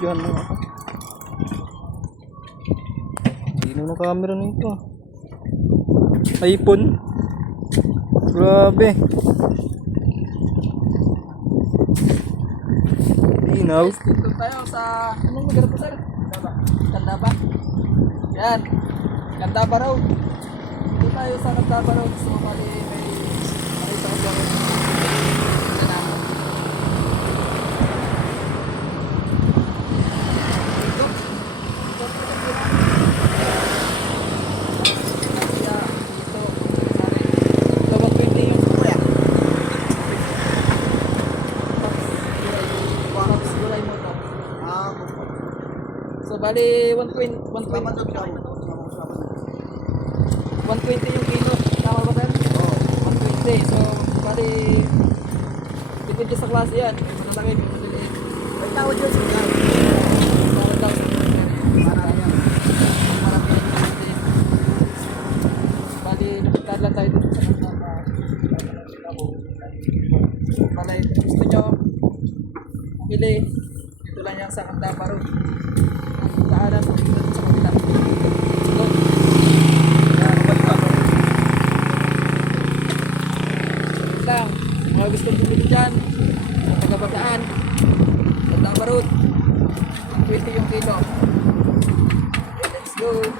Binibidyohan lang ako. Dino ng camera nito. iPhone. Grabe. Dinaw. Dito tayo sa... Anong lugar po sir? Candaba. Yan. Candaba Road. Dito tayo sa Candaba Road. So bali may sa lugar. So bali 120 yung kilo. Tama ba sir? Oo. 120. So bali depende sa klase yan. May malalaki, may maliliit. May tawad yun sa mga. Tawad daw sa mga. Marami yan. Marami yan. Bali nagkakad lang tayo dito sa mga. Bali gusto nyo pili. Ito lang yung sa Candaba Road. Ang daanan po dito sa kabila. Doon. Lang, mga gustong bumili dyan sa Tagabagdaan, Candaba Road, 20 yung kilo. Okay, let's go.